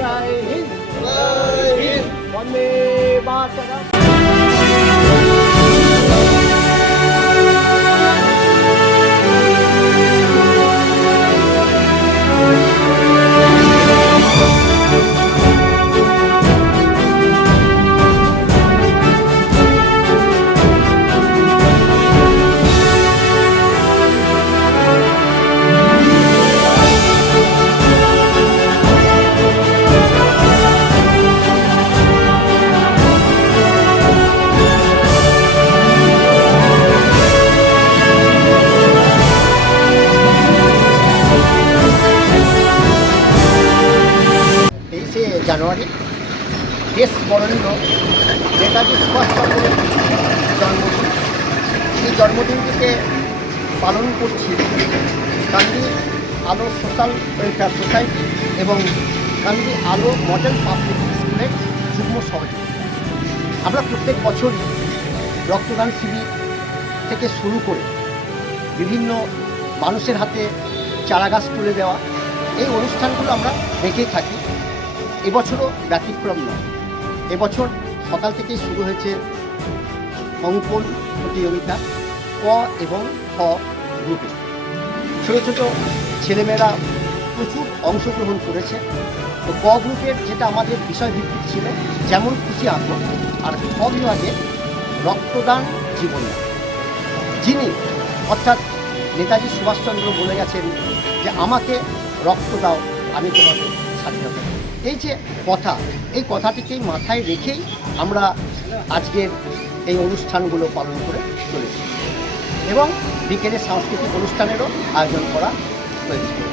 জয় হিন্দ, বন্দে মাতরম। জানুয়ারি দেশ বরণীয় নেতাজি সুভাষচন্দ্রের জন্মদিন। এই জন্মদিনটিকে পালন করছি গান্ধী আলো সোশ্যাল ওয়েলফেয়ার সোসাইটি এবং গান্ধী আলো মডেল পাবলিক স্কুলের যুগ্ম সহযোগিতা। আমরা প্রত্যেক বছরই রক্তদান শিবির থেকে শুরু করে বিভিন্ন মানুষের হাতে চারাগাছ তুলে দেওয়া এই অনুষ্ঠানগুলো আমরা দেখেই থাকি। এবছরও ব্যতিক্রম নয়। এবছর সকাল থেকেই শুরু হয়েছে অঙ্কন প্রতিযোগিতা ক এবং খ গ্রুপে। ছোটো ছোটো ছেলেমেয়েরা প্রচুর অংশগ্রহণ করেছে। তো ক গ্রুপের যেটা আমাদের বিষয়ভিত্তিক ছিল যেমন খুশি আঁকো, আর খ বিভাগে রক্তদান জীবন, যিনি অর্থাৎ নেতাজি সুভাষচন্দ্র বলে গেছেন যে আমাকে রক্ত দাও, আমি তোমাকে স্বাধীনতা। এই যে কথা, এই কথাটিকেই মাথায় রেখেই আমরা আজকের এই অনুষ্ঠানগুলো পালন করে চলেছি এবং বিকেলে সাংস্কৃতিক অনুষ্ঠানেরও আয়োজন করা হয়েছে।